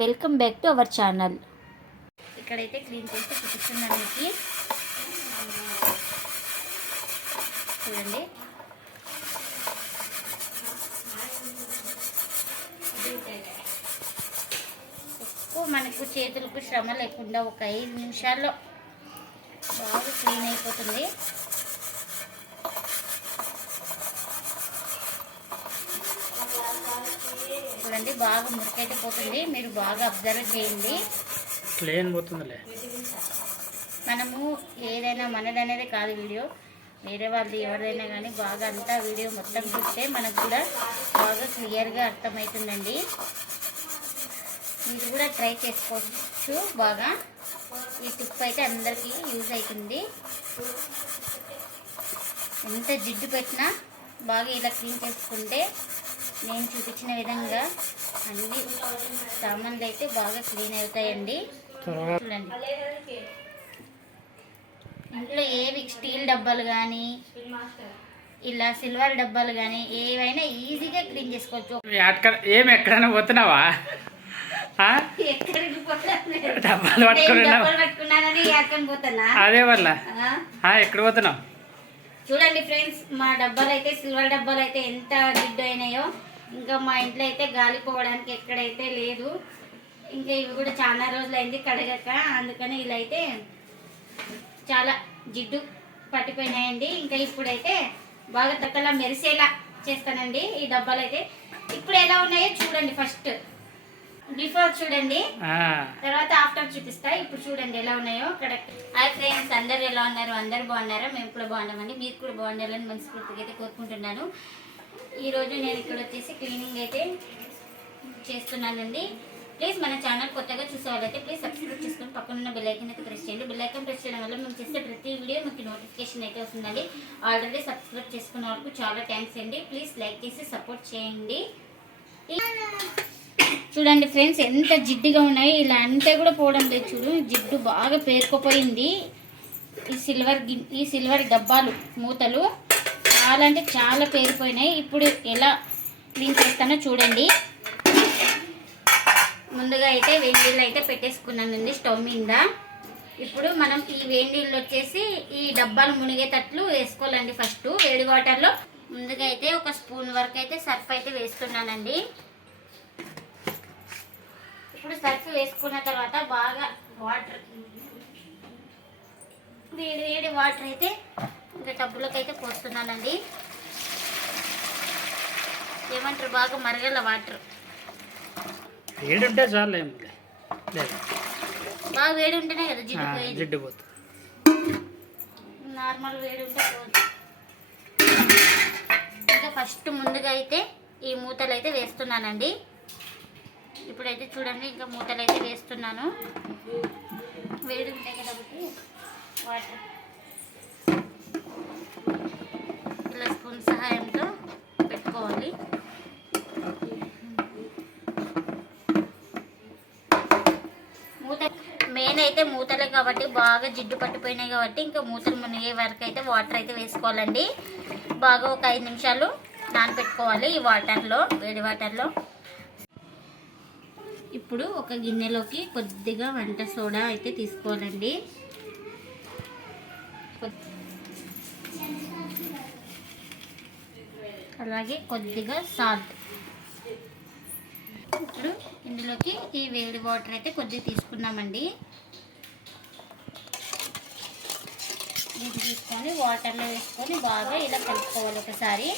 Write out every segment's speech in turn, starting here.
Welcome back to our channel. ఇక్కడైతే clean చేసి చూపిస్తున్నాను మీకు. చూడండి. ఎక్కువ మనకు చేతులకు శ్రమ లేకుండా ఒక ఐదు నిమిషాల్లో బాగా క్లీన్ అయిపోతుంది చూడండి బాగా మురికైతే పోతుంది. మీరు బాగా అబ్జర్వ్ చేయండి. క్లీన్ పోతుందిలే. మనము ఏదైనా మనది అనేది కాదు వీడియో. వేరే వాళ్ళది ఎవరిదైనా కానీ బాగా అంతా వీడియో మొత్తం చూస్తే మనకు కూడా బాగా క్లియర్గా అర్థమవుతుందండి. మీరు కూడా ట్రై చేసుకోవచ్చు బాగా. ఈ టిప్ అయితే అందరికీ యూజ్ అవుతుంది. ఎంత జిడ్డు పెట్టినా బాగా ఇలా క్లీన్ చేసుకుంటే నేను చూపించిన విధంగా అన్ని సామాన్లు అయితే బాగా క్లీన్ అవుతాయండి. చూడండి. ఇంట్లో ఏవి స్టీల్ డబ్బాలు కానీ ఇలా సిల్వర్ డబ్బాలు కానీ ఏవైనా ఈజీగా క్లీన్ చేసుకోవచ్చు. ఏం ఎక్కడైనా పోతున్నావా? డబ్బాలు పట్టుకొని నేను ఉన్నావా? డబ్బాలు పట్టుకున్నానని ఎక్కడికి పోతానా అదే వల్ల. ఎక్కడ పోతున్నావు? చూడండి ఫ్రెండ్స్ మా డబ్బాలు అయితే సిల్వర్ డబ్బాలు అయితే ఎంత జిడ్డు అయినాయో. ఇంకా మా ఇంట్లో అయితే గాలిపోవడానికి ఎక్కడైతే లేదు ఇంకా ఇవి కూడా చాలా రోజులు అయింది కడగక అందుకని ఇలా అయితే చాలా జిడ్డు పట్టిపోయినాయండి. ఇంకా ఇప్పుడైతే బాగా తక్కలా మెరిసేలా చేస్తానండి ఈ డబ్బాలు అయితే. ఇప్పుడు ఎలా ఉన్నాయో చూడండి ఫస్ట్. బిఫోర్ చూడండి. ఆ, తర్వాత ఆఫ్టర్ చూపిస్తా. ఇప్పుడు చూడండి ఎలా ఉన్నాయో. కరెక్ట్. హాయ్ ఫ్రెండ్స్ అందరు ఎలా ఉన్నారు? అందరు బాగున్నారా? మేము కూడా బాగున్నామండి. మీరు కూడా బాగుండాలని మనస్ఫూర్తిగా అయితే కోరుకుంటున్నాను. ఈరోజు నేను ఇక్కడ వచ్చేసి క్లీనింగ్ అయితే చేస్తున్నానండి. ప్లీజ్ మన ఛానల్ కొత్తగా చూసే వాళ్ళైతే ప్లీజ్ సబ్స్క్రైబ్ చేసుకొని పక్కన బెల్ ఐకన్ అయితే ప్రెస్ చేయండి. బెల్ ఐకన్ ప్రెస్ చేయడం వల్ల మేము చేసే ప్రతి వీడియో మీకు నోటిఫికేషన్ అయితే వస్తుందండి. ఆల్రెడీ సబ్స్క్రైబ్ చేసుకున్న వాళ్ళకు చాలా థ్యాంక్స్ అండి. ప్లీజ్ లైక్ చేసి సపోర్ట్ చేయండి. చూడండి ఫ్రెండ్స్ ఎంత జిడ్డుగా ఉన్నాయి. ఇలా అంతా కూడా పోవడం లేదు చూడు. జిడ్డు బాగా పేరుకుపోయింది. ఈ సిల్వర్ ఈ సిల్వర్ డబ్బాలు మూతలు. చాలా అంటే చాలా పేరుపోయినాయి ఇప్పుడు ఎలా క్లీన్ చేస్తానో చూడండి. ముందుగా అయితే వేడి నీళ్ళు అయితే పెట్టేసుకున్నానండి స్టవ్ మీద. ఇప్పుడు మనం ఈ వేడి నీళ్ళు వచ్చేసి ఈ డబ్బాలు మునిగేటట్లు వేసుకోవాలండి ఫస్ట్ వేడి వాటర్లో. ముందుగా అయితే ఒక స్పూన్ వరకు అయితే సర్ఫ్ అయితే వేస్తున్నానండి. ఇప్పుడు సర్ఫ్ వేసుకున్న తర్వాత బాగా వాటర్ వేడి వేడి వాటర్ అయితే ఇంకా టబ్బులోకి అయితే పోస్తున్నానండి. ఏమంటారు? బాగా మరగల వాటర్. ఏడుంటే చాలు ఏం లేదు బాగా వేడి ఉంటేనే కదా జిడ్డు పోయేది. జిడ్డు పోతుంది. నార్మల్ వేడి ఉంటే పోదు. ఇంకా ఫస్ట్ ముందుగా అయితే ఈ మూతలు అయితే వేస్తున్నానండి. ఇప్పుడైతే చూడండి ఇంకా మూతలు అయితే వేస్తున్నాను. వేడి ఉంటాయి కాబట్టి వాటర్ ఇలా స్పూన్ సహాయంతో పెట్టుకోవాలి. మూత మెయిన్ అయితే మూతలే కాబట్టి బాగా జిడ్డు పట్టిపోయినాయి కాబట్టి ఇంకా మూతలు మునిగే వరకు అయితే వాటర్ అయితే వేసుకోవాలండి. బాగా ఒక ఐదు నిమిషాలు నానబెట్టుకోవాలి ఈ వాటర్లో వేడి వాటర్లో. ఇప్పుడు ఒక గిన్నెలోకి కొద్దిగా వంట సోడా అయితే తీసుకోవాలండి. అలాగే కొద్దిగా సాల్ట్ ఇప్పుడు ఇందులోకి ఈ వేడి వాటర్ అయితే కొద్దిగా తీసుకున్నామండి. ఇది తీసుకొని వాటర్లో వేసుకొని బాగా ఇలా కలుపుకోవాలి ఒకసారి.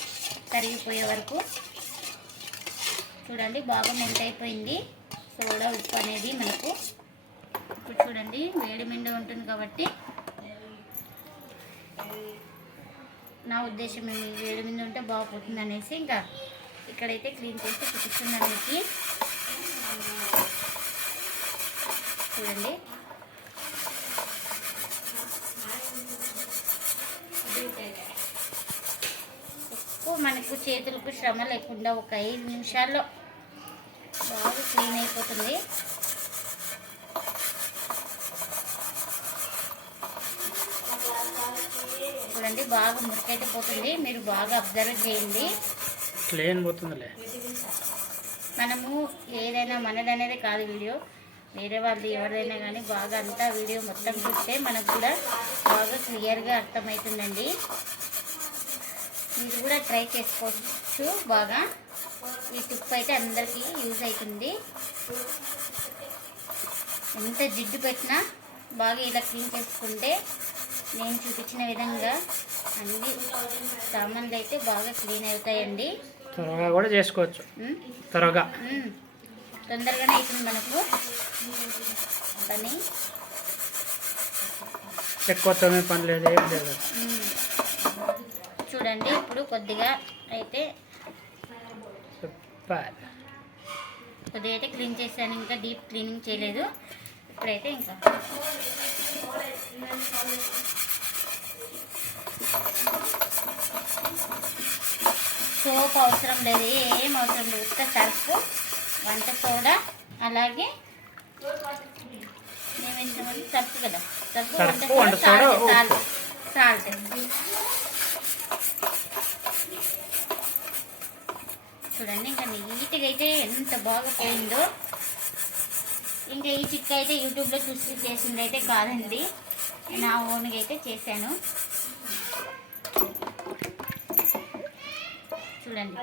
కరిగిపోయే వరకు. చూడండి బాగా మెంట్ అయిపోయింది. సోడా ఉప్పు అనేది మనకు. ఇప్పుడు చూడండి వేడి మిండి ఉంటుంది కాబట్టి నా ఉద్దేశం ఏమి? వేడి మీద ఉంటే బాగుపోతుంది అనేసి ఇంకా ఇక్కడైతే క్లీన్ చేసి చూపిస్తున్నాను మీకు చూడండి. ఎక్కువ మనకు చేతులకు శ్రమ లేకుండా ఒక ఐదు నిమిషాల్లో బాగా క్లీన్ అయిపోతుంది. చూడండి బాగా మురికైతే పోతుంది. మీరు బాగా అబ్జర్వ్ చేయండి. క్లీన్ పోతుందిలే. మనము ఏదైనా మనది అనేది కాదు వీడియో. వేరే వాళ్ళది ఎవరిదైనా కానీ బాగా అంతా వీడియో మొత్తం చూస్తే మనకు కూడా బాగా క్లియర్గా అర్థమవుతుందండి. మీరు కూడా ట్రై చేసుకోవచ్చు బాగా. ఈ టిప్ అయితే అందరికీ యూజ్ అవుతుంది. ఎంత జిడ్డు పెట్టినా బాగా ఇలా క్లీన్ చేసుకుంటే నేను చూపించిన విధంగా అన్ని సామాన్లు అయితే బాగా క్లీన్ అవుతాయండి. త్వరగా కూడా చేసుకోవచ్చు. త్వరగా. తొందరగానే అవుతుంది మనకు. పని. ఎక్కువ తొమ్మిది పని లేదు ఏం లేదు. చూడండి ఇప్పుడు కొద్దిగా అయితే సూపర్. కొద్దిగా అయితే క్లీన్ చేశాను ఇంకా డీప్ క్లీనింగ్ చేయలేదు. ఇప్పుడైతే ఇంకా సోప్ అవసరం లేదు ఏం అవసరం లేదు. ఉత్త సర్ఫ్ వంట సోడా అలాగే మేము ఇష్టమని సర్ఫ్ కదా. సర్ఫ్ వంట సోడా సాల్ట్. సాల్ట్ చూడండి ఇంకా నీట్గా అయితే ఎంత బాగా పోయిందో ఇంకా ఈ చిక్క అయితే యూట్యూబ్లో చూసి చేసింది అయితే కాదండి. నా ఓన్గా అయితే చేశాను. చూడండి.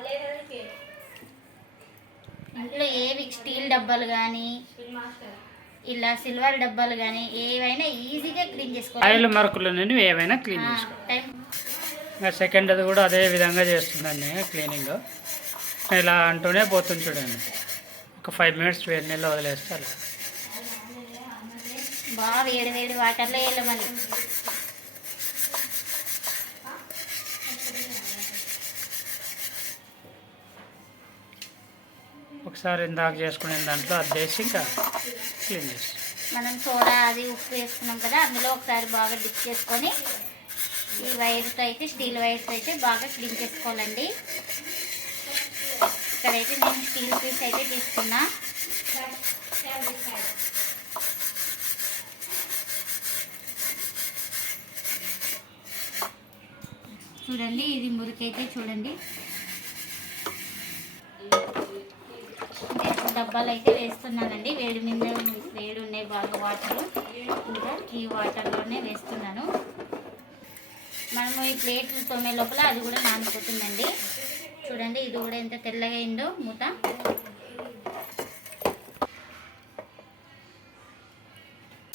ఇంట్లో ఏవి స్టీల్ డబ్బాలు కానీ ఇలా సిల్వర్ డబ్బాలు కానీ ఏవైనా ఈజీగా క్లీన్ చేసుకోవాలి. ఆయిల్ మరకులు నుండి ఏవైనా క్లీన్ ఆ, చేసుకో టైం. ఇంకా సెకండ్ అది కూడా అదే విధంగా చేస్తుందండి క్లీనింగ్. ఇలా అంటూనే పోతుంది చూడండి. ఒక ఫైవ్ మినిట్స్ వేడి నీళ్ళు వదిలేస్తే అలా బాగా వేడి వేడి వాటర్లో వేయమని ఒకసారి ఇందాక చేసుకునే దాంట్లో అది చేసి ఇంకా క్లీన్ చేస్తాం మనం సోడా అది ఉప్పు వేసుకున్నాం కదా అందులో ఒకసారి బాగా డిప్ చేసుకొని ఈ వైర్స్ అయితే స్టీల్ వైర్స్ అయితే బాగా క్లీన్ చేసుకోవాలండి. ఇక్కడైతే నేను స్టీల్ పీస్ అయితే తీసుకున్నా. చూడండి ఇది మురికైతే చూడండి. డబ్బాలు అయితే వేస్తున్నానండి. వేడి మీద వేడి ఉన్నాయి బాగా వాటర్ ఇంకా ఈ వాటర్లోనే వేస్తున్నాను. మనము ఈ ప్లేట్ తోమే లోపల అది కూడా నానిపోతుందండి చూడండి ఇది కూడా ఎంత తెల్లగా అయిందో మూత.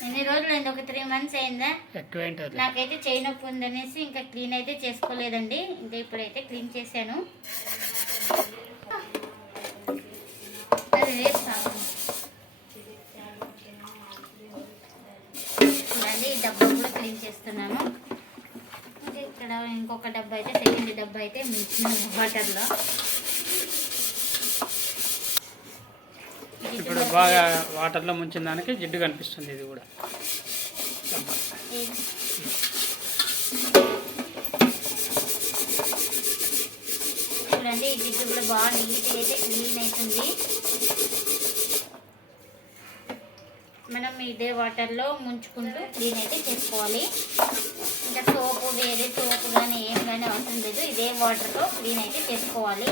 ఎన్ని రోజులు అయింది ఒక త్రీ మంత్స్ అయిందా? నాకైతే చేయి నొప్పి ఉందనేసి ఇంకా క్లీన్ అయితే చేసుకోలేదండి. ఇంకా ఇప్పుడైతే క్లీన్ చేశాను. చూడండి ఈ డబ్బా కూడా క్లీన్ చేస్తున్నాను. ఇంకా ఇక్కడ ఇంకొక డబ్బా అయితే సెకండ్ డబ్బా అయితే మించిన వాటర్లో ఇప్పుడు బాగా వాటర్లో ముంచిన దానికి జిడ్డు కనిపిస్తుంది ఇది కూడా. చూడండి ఈ జిడ్డు కూడా బాగా నీట్ అయితే క్లీన్ అవుతుంది. మనం ఇదే వాటర్లో ముంచుకుంటూ క్లీన్ అయితే చేసుకోవాలి. ఇంకా సోపు వేరే సోపు కానీ ఏం కానీ అవసరం లేదు. ఇదే వాటర్లో క్లీన్ అయితే చేసుకోవాలి.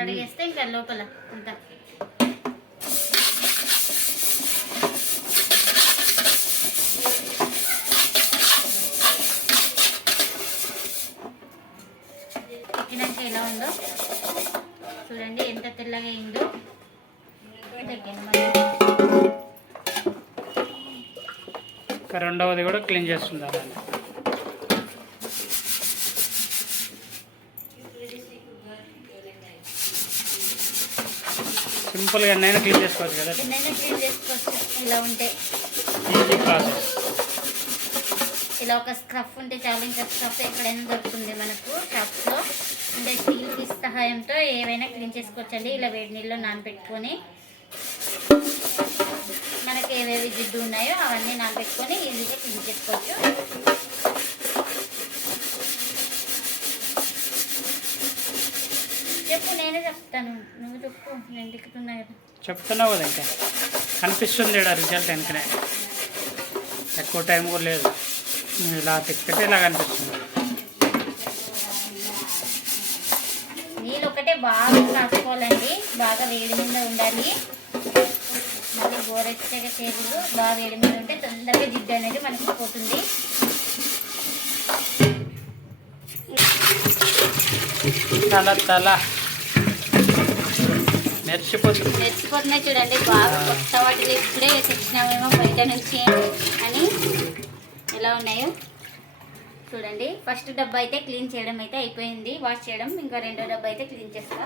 కడిగేస్తే ఇంకా లోపల అంతా. ఎక్కినాక ఎలా ఉందో చూడండి ఎంత తెల్లగా అయిందో. రెండవది కూడా క్లీన్ చేస్తుందా సింపుల్గా ఎన్నైనా క్లీన్ చేసుకోవచ్చు కదా. ఎన్నైనా క్లీన్ చేసుకోవచ్చు. ఇలా ఉంటే. ఈజీ ప్రాసెస్ ఇలా ఒక స్క్రఫ్ ఉంటే చాలు. ఇంకా స్క్రఫ్ ఎక్కడైనా దొరుకుతుంది మనకు షాప్స్లో. అంటే స్టీల్ పీస్ సహాయంతో ఏవైనా క్లీన్ చేసుకోవచ్చండి. ఇలా వేడి నీళ్ళు నానబెట్టుకొని మనకి ఏవేవి జిడ్డు ఉన్నాయో అవన్నీ నానబెట్టుకొని ఈజీగా క్లీన్ చేసుకోవచ్చు. చెప్పు నేనే చెప్తాను. నువ్వు చెప్పు నేను దిక్కుతున్నా కదా. చెప్తున్నావు కదా ఇంకా. కనిపిస్తుంది రిజల్ట్ వెనకనే. ఎక్కువ టైం కూడా లేదు. నువ్వు ఇలా తిప్పితే ఇలా కనిపిస్తుంది. నీళ్ళు ఒకటే బాగా కాసుకోవాలండి బాగా వేడి మీద ఉండాలి. మళ్ళీ గోరెచ్చగా చేయకూడదు బాగా వేడి మీద ఉంటే తొందరగా జిడ్డు అనేది మనకి పోతుంది. తల తల. మెరిసిపోతుంది. మెరిసిపోతున్నాయి చూడండి. బాగా కొత్త వాటిలో ఇప్పుడే తెచ్చినామేమో బయట నుంచి అని ఎలా ఉన్నాయో చూడండి. ఫస్ట్ డబ్బా అయితే క్లీన్ చేయడం అయితే అయిపోయింది. వాష్ చేయడం ఇంకా రెండో డబ్బా అయితే క్లీన్ చేస్తా.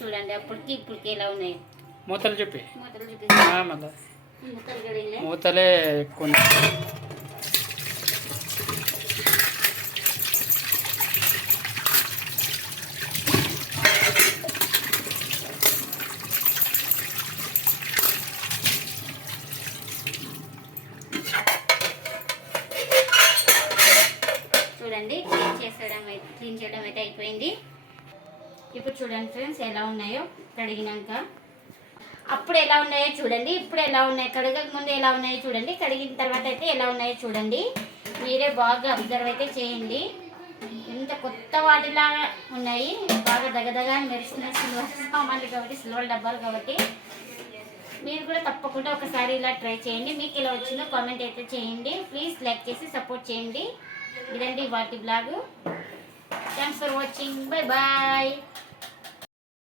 చూడండి అప్పటికి ఇప్పటికి ఎలా ఉన్నాయి. మూతలు చెప్పి మూతలు మళ్ళా. మూతలు ఎక్కువ. చూడండి క్లీన్ చేసడం క్లీన్ చేయడం అయితే అయిపోయింది. ఇప్పుడు చూడండి ఫ్రెండ్స్ ఎలా ఉన్నాయో కడిగినాక. అప్పుడు ఎలా ఉన్నాయో చూడండి. ఇప్పుడు ఎలా ఉన్నాయి? కడగక ముందు ఎలా ఉన్నాయో చూడండి. కడిగిన తర్వాత అయితే ఎలా ఉన్నాయో చూడండి. మీరే బాగా అబ్జర్వ్ అయితే చేయండి. ఎంత కొత్త వాటిలా ఉన్నాయి. బాగా దగదగా మెరిసిన సిల్వర్ సామాన్లు కాబట్టి సిల్వర్ డబ్బాలు కాబట్టి. మీరు కూడా తప్పకుండా ఒకసారి ఇలా ట్రై చేయండి. మీకు ఇలా వచ్చిందో కామెంట్ అయితే చేయండి. ప్లీజ్ లైక్ చేసి సపోర్ట్ చేయండి. ఇదండి వాటి blog. Thanks for watching bye bye